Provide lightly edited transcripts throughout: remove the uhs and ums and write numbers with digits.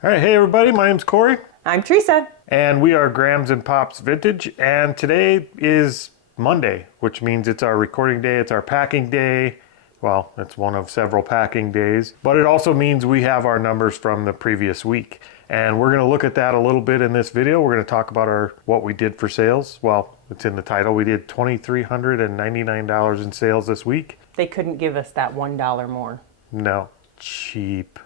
All right, hey everybody, my name's Corey. I'm Teresa. And we are Grams and Pops Vintage, and today is Monday, which means it's our recording day, it's our packing day. Well, it's one of several packing days, but it also means we have our numbers from the previous week. And we're gonna look at that a little bit in this video. We're gonna talk about what we did for sales. Well, it's in the title. We did $2,399 in sales this week. They couldn't give us that $1 more. No, cheap.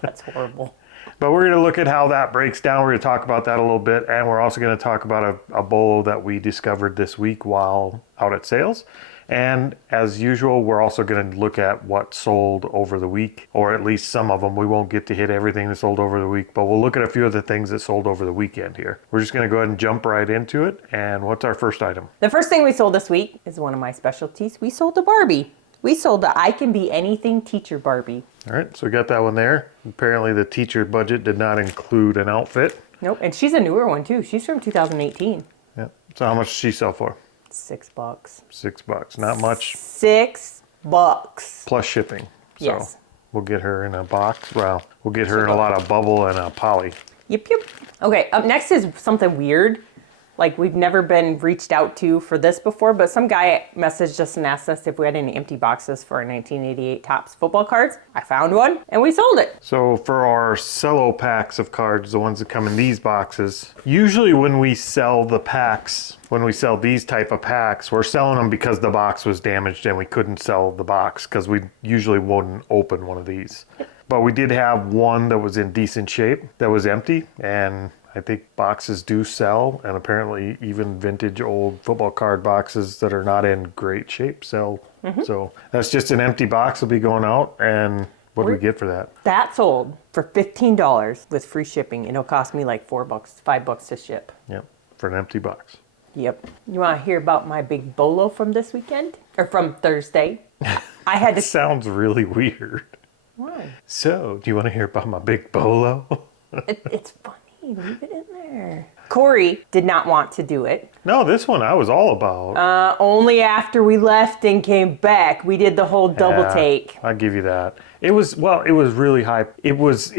That's horrible. But we're going to look at how that breaks down. We're going to talk about that a little bit. And we're also going to talk about a bolo that we discovered this week while out at sales. And as usual, we're also going to look at what sold over the week, or at least some of them. We won't get to hit everything that sold over the week, but we'll look at a few of the things that sold over the weekend here. We're just going to go ahead and jump right into it. And what's our first item? The first thing we sold this week is one of my specialties. We sold a Barbie. We sold the I Can Be Anything teacher Barbie. All right, so we got that one there. Apparently the teacher budget did not include an outfit. Nope, and she's a newer one too. She's from 2018. Yep. So how much does she sell for? $6. $6, not much. $6. Plus shipping. So yes. We'll get her in a box. Well, we'll get her in a lot of bubble and a poly. Yep. Okay, up next is something weird. Like we've never been reached out to for this before, but some guy messaged us and asked us if we had any empty boxes for our 1988 Topps football cards. I found one and we sold it. So for our cello packs of cards, the ones that come in these boxes, usually when we sell the packs, when we sell these type of packs, we're selling them because the box was damaged and we couldn't sell the box because we usually wouldn't open one of these. But we did have one that was in decent shape that was empty, and I think boxes do sell, and apparently even vintage old football card boxes that are not in great shape sell. So that's just an empty box will be going out, and what do we get for that? That sold for $15 with free shipping. It'll cost me like $4, $5 to ship. Yep, for an empty box. Yep. You want to hear about my big bolo from this weekend? Or from Thursday? I had to... Sounds really weird. Why? So, do you want to hear about my big bolo? It's funny. Leave it in there. Corey did not want to do it. No, this one I was all about. Only after we left and came back, we did the whole double take. I'll give you that. It was really high. It was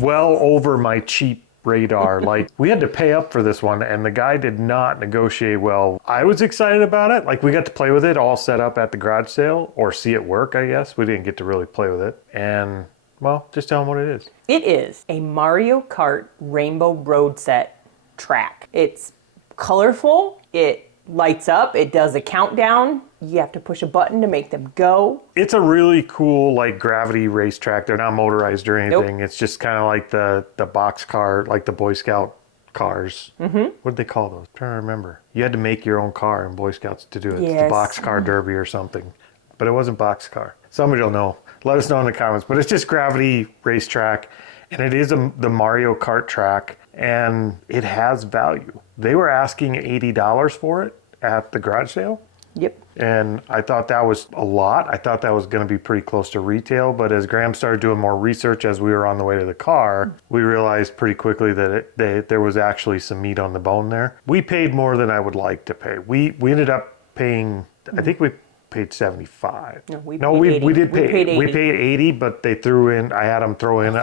well over my cheap radar. Like, we had to pay up for this one, and the guy did not negotiate well. I was excited about it. Like, we got to play with it all set up at the garage sale, or see it work, I guess. We didn't get to really play with it. And, well, just tell them what it is. It is a Mario Kart Rainbow Road Set track. It's colorful. It lights up. It does a countdown. You have to push a button to make them go. It's a really cool, like, gravity racetrack. They're not motorized or anything. Nope. It's just kind of like the box car, like the Boy Scout cars. What did they call those? I'm trying to remember. You had to make your own car in Boy Scouts to do it. Yes. It's the box car derby or something. But it wasn't box car. Somebody will know. Let us know in the comments. But it's just gravity racetrack, and it is the Mario Kart track, and it has value. They were asking $80 for it at the garage sale. Yep. And I thought that was a lot. I thought that was going to be pretty close to retail. But as Graham started doing more research as we were on the way to the car, we realized pretty quickly that there was actually some meat on the bone there. We paid more than I would like to pay. We ended up paying, I think we paid 75. No, we did pay. paid 80. We paid 80, but they threw in. I had them throw in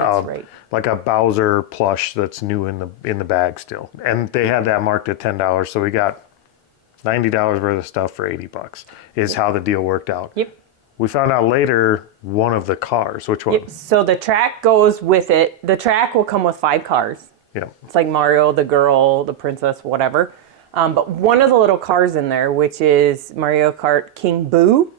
like a Bowser plush that's new in the bag still, and they had that marked at $10. So we got $90 worth of stuff for $80. Is how the deal worked out. Yep. We found out later one of the cars. Which one? Yep. So the track goes with it. The track will come with 5 cars. Yeah. It's like Mario, the girl, the princess, whatever. But one of the little cars in there, which is Mario Kart King Boo,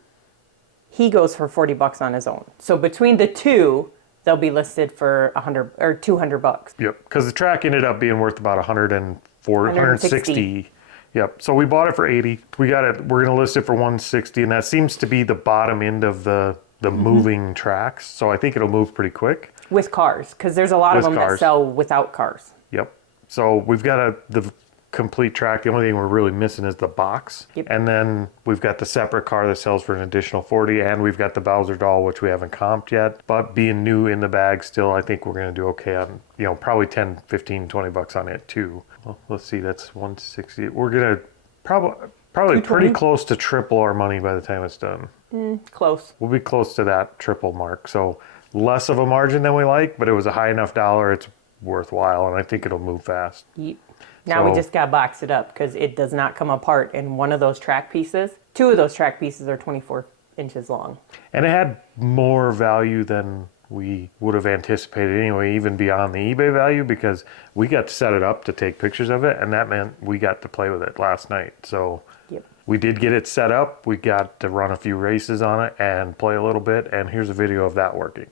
he goes for $40 on his own. So between the two, they'll be listed for $100 or $200. Yep, because the track ended up being worth about 160. Yep. So we bought it for 80. We got it. We're going to list it for 160, and that seems to be the bottom end of the moving tracks. So I think it'll move pretty quick. With cars, because there's a lot of them that sell without cars. Yep. So we've got the complete track. The only thing we're really missing is the box. Yep. And then we've got the separate car that sells for an additional 40, and we've got the Bowser doll, which we haven't comped yet. But being new in the bag still, I think we're going to do okay on, probably 10, 15, 20 bucks on it too. Well, let's see, that's 160. We're going to probably pretty close to triple our money by the time it's done. Close. We'll be close to that triple mark. So less of a margin than we like, but it was a high enough dollar, it's worthwhile, and I think it'll move fast. Yep. Now we So- just got to box it up because it does not come apart in one of those track pieces. Two of those track pieces are 24 inches long. And it had more value than we would have anticipated anyway, even beyond the eBay value, because we got to set it up to take pictures of it, and that meant we got to play with it last night. So Yep. we did get it set up. We got to run a few races on it and play a little bit, and here's a video of that working.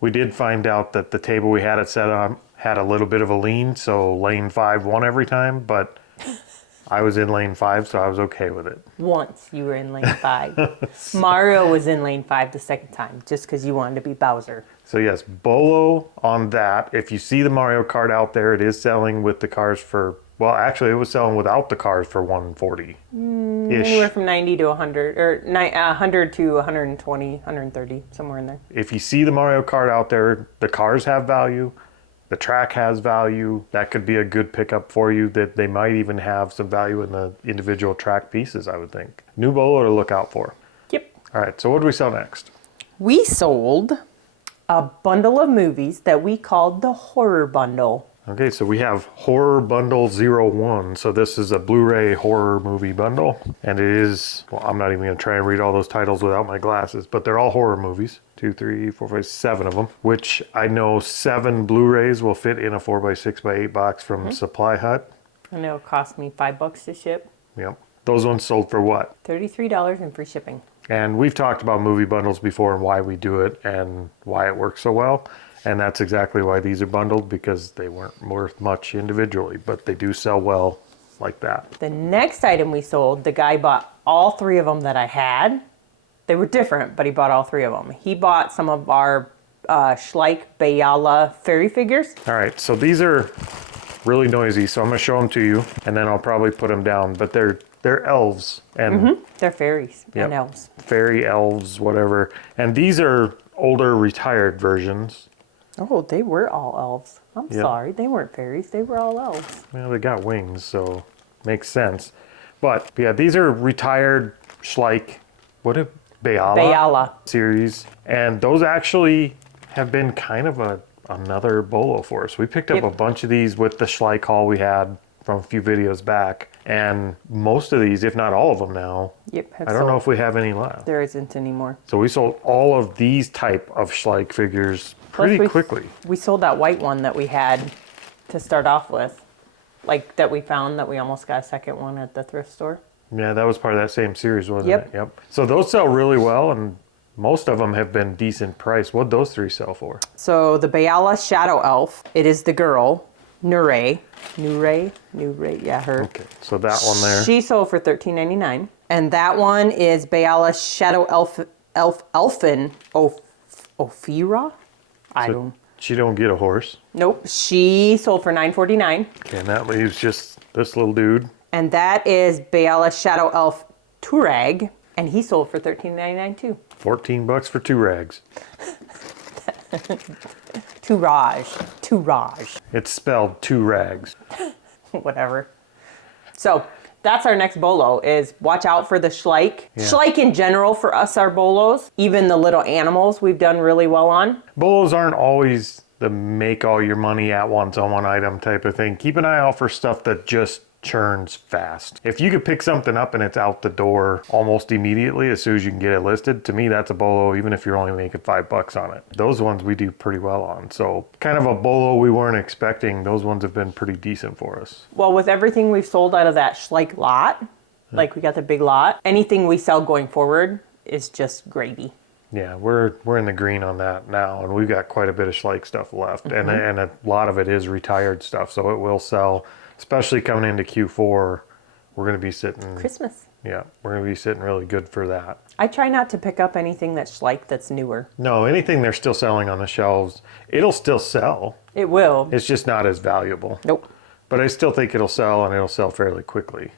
We did find out that the table we had it set on had a little bit of a lean, so lane 5 won every time, but I was in lane 5, so I was okay with it. Once you were in lane 5. Mario was in lane 5 the second time, just because you wanted to be Bowser. So yes, BOLO on that. If you see the Mario Kart out there, it is selling with the cars for, well, actually it was selling without the cars for $140. Anywhere from 90 to 100, or 100 to 120, 130, somewhere in there. If you see the Mario Kart out there, the cars have value, the track has value. That could be a good pickup for you. That they might even have some value in the individual track pieces, I would think. New BOLO to look out for. Yep. All right, so what do we sell next? We sold a bundle of movies that we called the horror bundle. Okay, so we have Horror Bundle 01. So this is a Blu-ray horror movie bundle. And it is, well, I'm not even going to try and read all those titles without my glasses, but they're all horror movies. 2, 3, 4, 5, 7 of them, which I know 7 Blu-rays will fit in a 4x6x8 box from Supply Hut. And it'll cost me $5 to ship. Yep. Those ones sold for what? $33 and free shipping. And we've talked about movie bundles before and why we do it and why it works so well. And that's exactly why these are bundled, because they weren't worth much individually, but they do sell well like that. The next item we sold, the guy bought all 3 of them that I had. They were different, but he bought all 3 of them. He bought some of our Schleich Bayala fairy figures. All right, so these are really noisy, so I'm gonna show them to you, and then I'll probably put them down, but they're elves. And They're fairies Yep. and elves. fairy elves, whatever. And these are older retired versions. Oh, they were all elves. I'm Yep. sorry, they weren't fairies. They were all elves. Well, they got wings, so makes sense. But yeah, these are retired Schleich, Bayala Bayala. series, and those actually have been kind of another BOLO for us. We picked up Yep. a bunch of these with the Schleich haul we had from a few videos back, and most of these, if not all of them now, Yep. I don't know if we have any left. There isn't anymore. So we sold all of these type of Schleich figures pretty Plus quickly. We sold that white one that we had to start off with. Like that we found that we almost got a second one at the thrift store. Yeah, that was part of that same series, wasn't Yep. it? Yep. So those sell really well, and most of them have been decent price. What'd those 3 sell for? So the Bayala Shadow Elf, it is the girl, Nure, yeah, her. Okay, so that one there. She sold for $13.99. And that one is Bayala Shadow Elfin Ophira? I don't. She don't get a horse. Nope. She sold for $9.49. Okay, and that leaves just this little dude. And that is Bayala Shadow Elf Turag. And he sold for $13.99 too. $14 for 2 rags. Tourage. It's spelled 2 rags. Whatever. So that's our next bolo, is watch out for the Schleich. Yeah. Schleich in general for us are bolos. Even the little animals we've done really well on. BOLOs aren't always the make all your money at once on one item type of thing. Keep an eye out for stuff that just churns fast. If you could pick something up and it's out the door almost immediately as soon as you can get it listed, to me that's a BOLO, even if you're only making $5 on it. Those ones we do pretty well on. So kind of a BOLO we weren't expecting. Those ones have been pretty decent for us. Well, with everything we've sold out of that Schleich lot, like we got the big lot, anything we sell going forward is just gravy. Yeah, we're in the green on that now, and we've got quite a bit of Schleich stuff left, and a lot of it is retired stuff, so it will sell. Especially coming into Q4, we're going to be sitting. Christmas. Yeah, we're going to be sitting really good for that. I try not to pick up anything that's Schleich that's newer. No, anything they're still selling on the shelves, it'll still sell. It will. It's just not as valuable. Nope. But I still think it'll sell, and it'll sell fairly quickly.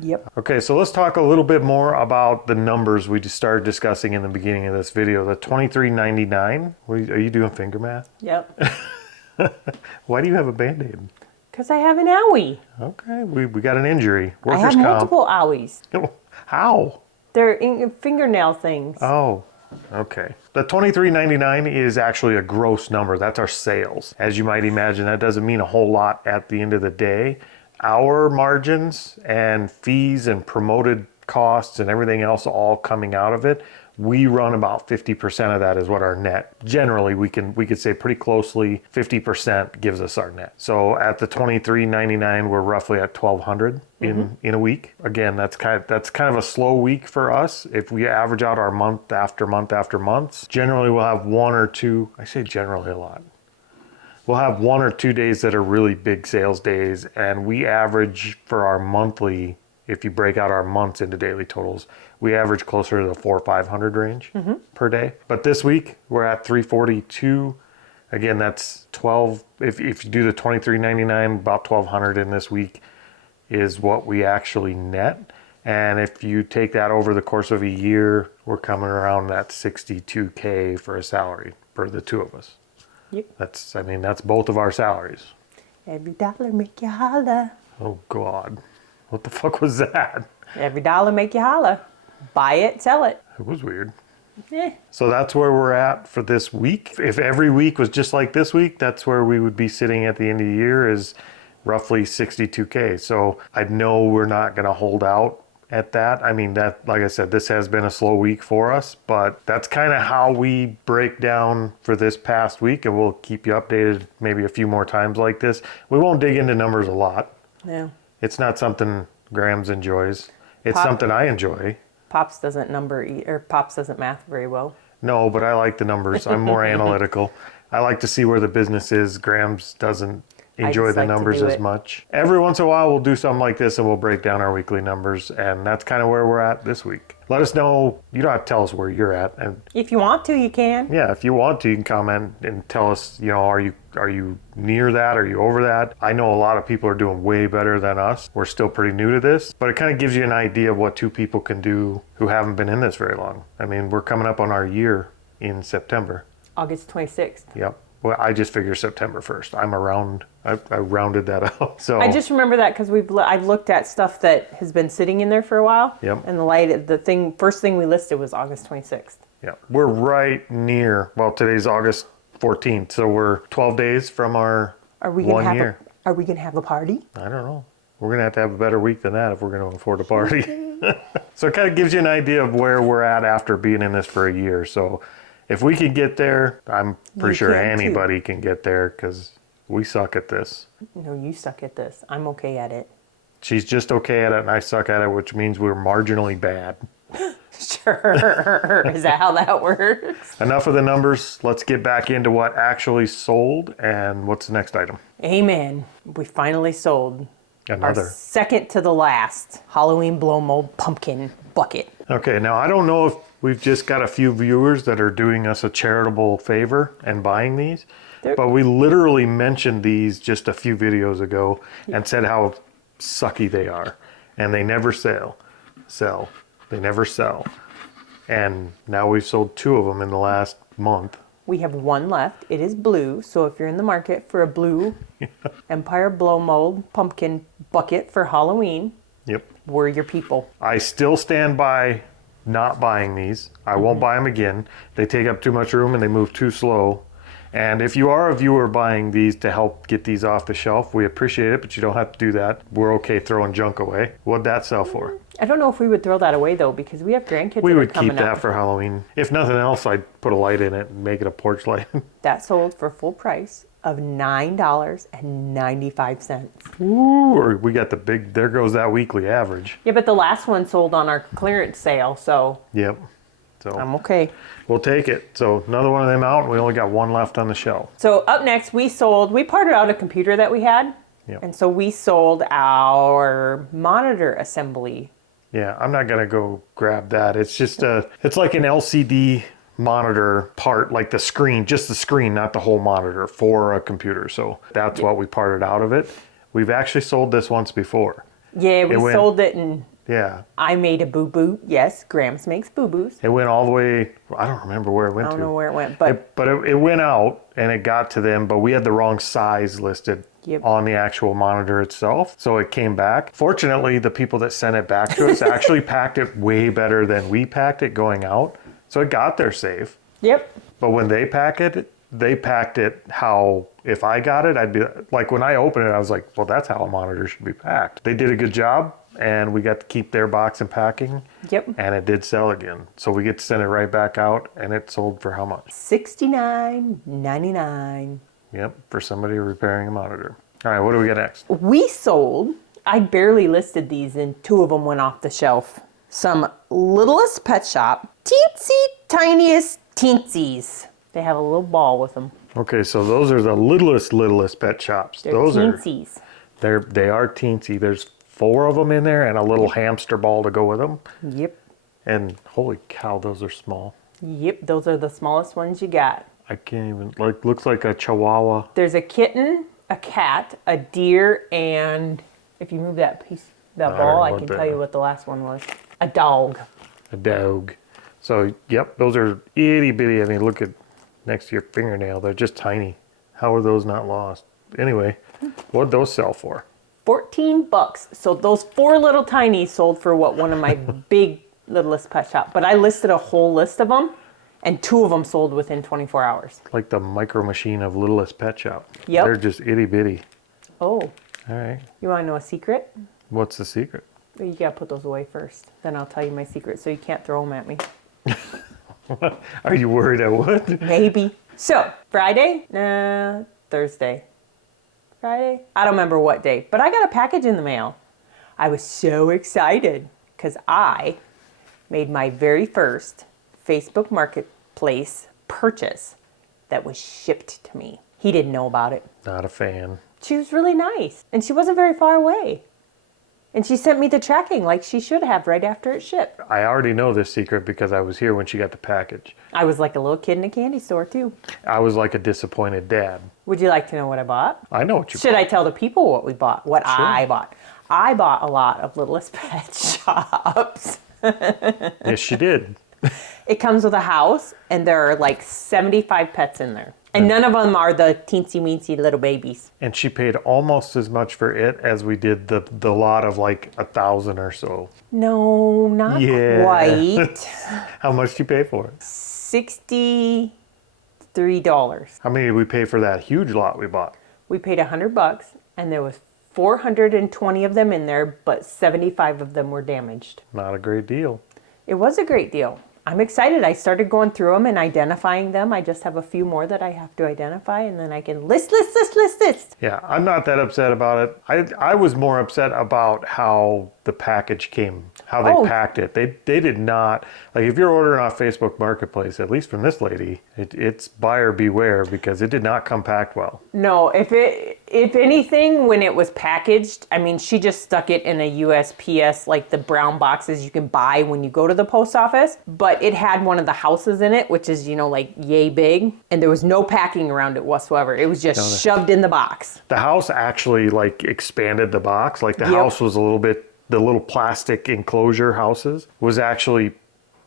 Yep. Okay, so let's talk a little bit more about the numbers we just started discussing in the beginning of this video. The $23.99. Are you doing finger math? Yep. Why do you have a Band-Aid? Because I have an owie. Okay, we got an injury. I Workers' have comp. multiple owies. How? They're fingernail things. Oh, okay. The $23.99 is actually a gross number. That's our sales. As you might imagine, that doesn't mean a whole lot at the end of the day. Our margins and fees and promoted costs and everything else all coming out of it, we run about 50% of that is what our net. Generally, we could say pretty closely 50% gives us our net. So at the $23.99, we're roughly at $1,200 in a week. Again, that's kind of a slow week for us. If we average out our month after month after month, generally we'll have one or two. I say generally a lot. We'll have 1 or 2 days that are really big sales days, and we average for our monthly. If you break out our months into daily totals, we average closer to the 400 or 500 range per day. But this week we're at 342. Again, that's 12. If you do the $23.99, about 1,200 in this week is what we actually net. And if you take that over the course of a year, we're coming around that $62K for a salary for the two of us. Yep. That's both of our salaries. Every dollar make you holla. Oh God, what the fuck was that? Every dollar make you holla. Buy it, sell it. It was weird. Eh. So that's where we're at for this week. If every week was just like this week, that's where we would be sitting at the end of the year, is roughly 62K. So I know we're not going to hold out at that. I mean, that, like I said, this has been a slow week for us, but that's kind of how we break down for this past week, and we'll keep you updated maybe a few more times like this. We won't dig into numbers a lot. No. It's not something Grams enjoys. It's Pop- something I enjoy. Pops doesn't Pops doesn't math very well. No, but I like the numbers. I'm more analytical. I like to see where the business is. Grams doesn't enjoy just the like to numbers do as it. much. Every once in a while, we'll do something like this and we'll break down our weekly numbers. And that's kind of where we're at this week. Let us know. You don't have to tell us where you're at. And If you want to, you can. yeah, if you want to, you can comment and tell us, are you near that? Are you over that? I know a lot of people are doing way better than us. We're still pretty new to this, but it kind of gives you an idea of what two people can do who haven't been in this very long. I mean, we're coming up on our year in September. August 26th. Yep. Well, I just figure September 1st. I rounded that out. So I just remember that because I've looked at stuff that has been sitting in there for a while. Yep. And first thing we listed was August 26th. yeah, we're right near. Well, today's August 14th, so we're 12 days from our Are we gonna 1 have year. Are we gonna have a party? I don't know. We're gonna have to have a better week than that if we're gonna afford a party. So it kind of gives you an idea of where we're at after being in this for a year. So if we can get there, I'm pretty sure can too. anybody can get there because we suck at this. No, you suck at this. I'm okay at it. She's just okay at it, and I suck at it, which means we're marginally bad. Sure. Is that how that works? Enough of the numbers. Let's get back into what actually sold, and what's the next item? Amen. We finally sold our Another. second to the last Halloween blow mold pumpkin bucket. Okay, now I don't know if we've just got a few viewers that are doing us a charitable favor and buying these, but we literally mentioned these just a few videos ago and said how sucky they are, and they never sell. They never sell. And now we've sold 2 of them in the last month. We have one left. It is blue, so if you're in the market for a blue Empire blow mold pumpkin bucket for Halloween, Yep. we're your people. I still stand by not buying these. I won't buy them again. They take up too much room and they move too slow. And if you are a viewer buying these to help get these off the shelf, we appreciate it, but you don't have to do that. We're okay throwing junk away. What'd that sell for? I don't know if we would throw that away though, because we have grandkids We that are would coming keep that up. for Halloween. If nothing else, I'd put a light in it and make it a porch light. That sold for full price of $9.95. Ooh, or we got the big, there goes that weekly average. Yeah, but the last one sold on our clearance sale, so Yep. So I'm okay. we'll take it. So another one of them out, and we only got one left on the shelf. So up next, we parted out a computer that we had. Yep. And so we sold our monitor assembly. Yeah, I'm not gonna go grab that. It's just it's like an LCD monitor part, like the screen, just the screen, not the whole monitor for a computer. So that's what we parted out of it. We've actually sold this once before. Yeah, we went- sold it and Yeah. I made a boo-boo. Yes, Gramps makes boo-boos. It went all the way, I don't remember where it went I to. don't know where it went, but It went out and it got to them, but we had the wrong size listed Yep. on the actual monitor itself. So it came back. Fortunately, the people that sent it back to us actually packed it way better than we packed it going out. So it got there safe. yep. But when they packed it how, if I got it, I'd be like, when I opened it, I was like, well, that's how a monitor should be packed. They did a good job, and we got to keep their box and packing. Yep. And it did sell again. So we get to send it right back out, and it sold for how much? $69.99. Yep, for somebody repairing a monitor. All right, what do we got next? We sold, I barely listed these, and 2 of them went off the shelf. Some Littlest Pet Shop, teensy tiniest teensies. They have a little ball with them. Okay, so those are the littlest pet shops. They're Those teensies. they are teensy. There's 4 of them in there and a little hamster ball to go with them. Yep. And holy cow, those are small. Yep, those are the smallest ones you got. I can't even, looks like a chihuahua. There's a kitten, a cat, a deer, and if you move that ball, I can tell you what the last one was. A dog. A dog. So, yep, those are itty bitty. I mean, look at next to your fingernail. They're just tiny. How are those not lost? Anyway, what'd those sell for? $14. So those 4 little tinies sold for what one of my big Littlest Pet Shop. But I listed a whole list of them, and 2 of them sold within 24 hours. Like the micro machine of Littlest Pet Shop. Yep. They're just itty bitty. Oh, All right. you want to know a secret? What's the secret? You gotta put those away first. Then I'll tell you my secret so you can't throw them at me. Are you worried I would? Maybe. So, Friday? Nah, Thursday. Friday? I don't remember what day, but I got a package in the mail. I was so excited because I made my very first Facebook Marketplace purchase that was shipped to me. He didn't know about it. Not a fan. She was really nice, and she wasn't very far away. And she sent me the tracking like she should have right after it shipped. I already know this secret because I was here when she got the package. I was like a little kid in a candy store, too. I was like a disappointed dad. Would you like to know what I bought? I know what you Should I tell the people what we bought? What Sure. I bought? I bought a lot of Littlest Pet Shops. Yes, she did. It comes with a house, and there are like 75 pets in there. And none of them are the teensy-weensy little babies. And she paid almost as much for it as we did the lot of like 1,000 or so. No, not Yeah. quite. How much did you pay for it? $63. How many did we pay for that huge lot we bought? We paid $100, and there was 420 of them in there, but 75 of them were damaged. Not a great deal. It was a great deal. I'm excited. I started going through them and identifying them. I just have a few more that I have to identify, and then I can list. Yeah, I'm not that upset about it. I was more upset about how the package came, how they packed it. They did not, like if you're ordering off Facebook Marketplace, at least from this lady, it's buyer beware because it did not come packed well. No, if anything, when it was packaged, I mean, she just stuck it in a USPS, like the brown boxes you can buy when you go to the post office. But it had one of the houses in it, which is, like yay big. And there was no packing around it whatsoever. It was just shoved in the box. The house actually like expanded the box. Like the house was a little bit, the little plastic enclosure houses was actually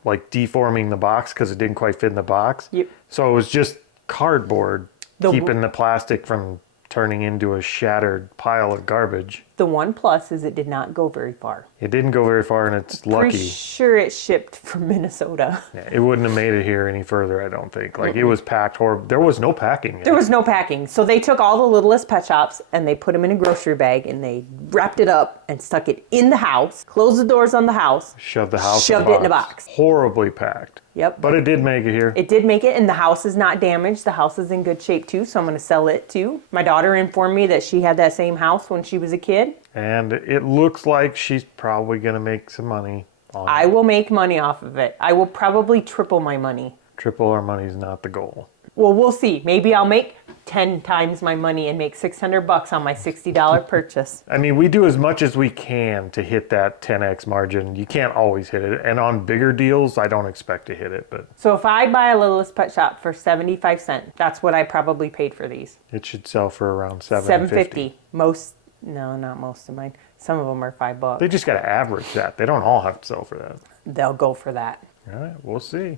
like deforming the box because it didn't quite fit in the box. Yep. So it was just cardboard keeping the plastic from turning into a shattered pile of garbage. The one plus is it did not go very far. It didn't go very far, and it's lucky. Pretty sure it shipped from Minnesota. Yeah, it wouldn't have made it here any further, I don't think. Like, it was packed horrible. There was no packing. There was no packing. So they took all the Littlest Pet Shops and they put them in a grocery bag and they wrapped it up and stuck it in the house, closed the doors on the house, Shoved it in a box. Horribly packed. Yep. But it did make it here. It did make it, and the house is not damaged. The house is in good shape, too, so I'm going to sell it, too. My daughter informed me that she had that same house when she was a kid. And it looks like she's probably going to make some money on it. I will make money off of it. I will probably triple my money. Triple our money is not the goal. Well, we'll see. Maybe I'll make 10 times my money and make $600 on my $60 purchase. I mean, we do as much as we can to hit that 10x margin. You can't always hit it. And on bigger deals, I don't expect to hit it. But So if I buy a Littlest Pet Shop for 75 cents, that's what I probably paid for these. it should sell for around $750. $7.50. No, not most of mine. Some of them are $5. They just got to average that. They don't all have to sell for that. They'll go for that. All right, we'll see.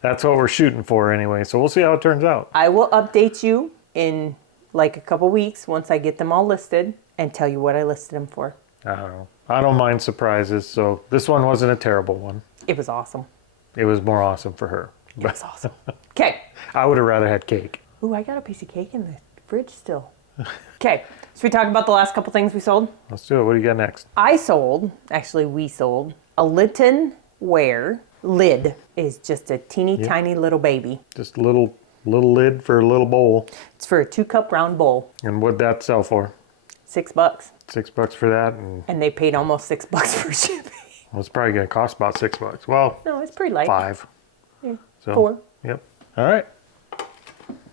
That's what we're shooting for anyway, so we'll see how it turns out. I will update you in like a couple weeks once I get them all listed and tell you what I listed them for. I don't know. I don't mind surprises, so this one wasn't a terrible one. It was awesome. It was more awesome for her. It was awesome. Okay. I would have rather had cake. Ooh, I got a piece of cake in the fridge still. Okay, so we talk about the last couple things we sold. Let's do it. What do you got next? We sold a Litten ware lid. Is just a teeny tiny little baby. Just a little lid for a little bowl. It's for a 2-cup round bowl. And what'd that sell for? $6. $6 for that, And they paid almost $6 for shipping. well, it's probably going to cost about $6. Well, No, it's pretty light. 5. Yeah, So, 4. Yep. All right.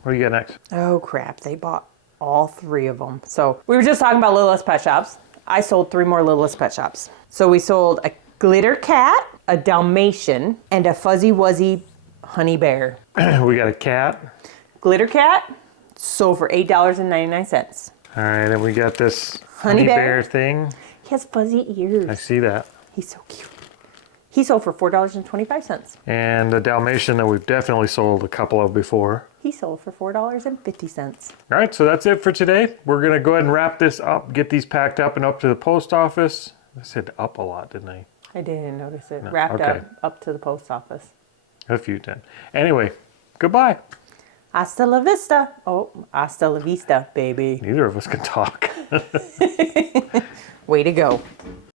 What do you got next? Oh crap, they bought all 3 of them. So we were just talking about Littlest Pet Shops. I sold 3 more Littlest Pet Shops. So we sold a glitter cat, a Dalmatian, and a fuzzy wuzzy honey bear. We got a cat. Glitter cat sold for $8.99. All right, and we got this Honey bear thing. He has fuzzy ears. I see that. He's so cute. He sold for $4.25. And the Dalmatian that we've definitely sold a couple of before. He sold for $4.50. All right, so that's it for today. We're going to go ahead and wrap this up, get these packed up and up to the post office. I said up a lot, didn't I? I didn't notice it. Wrapped okay. up to the post office. A few times. Anyway, goodbye. Hasta la vista. Oh, hasta la vista, baby. Neither of us can talk. Way to go.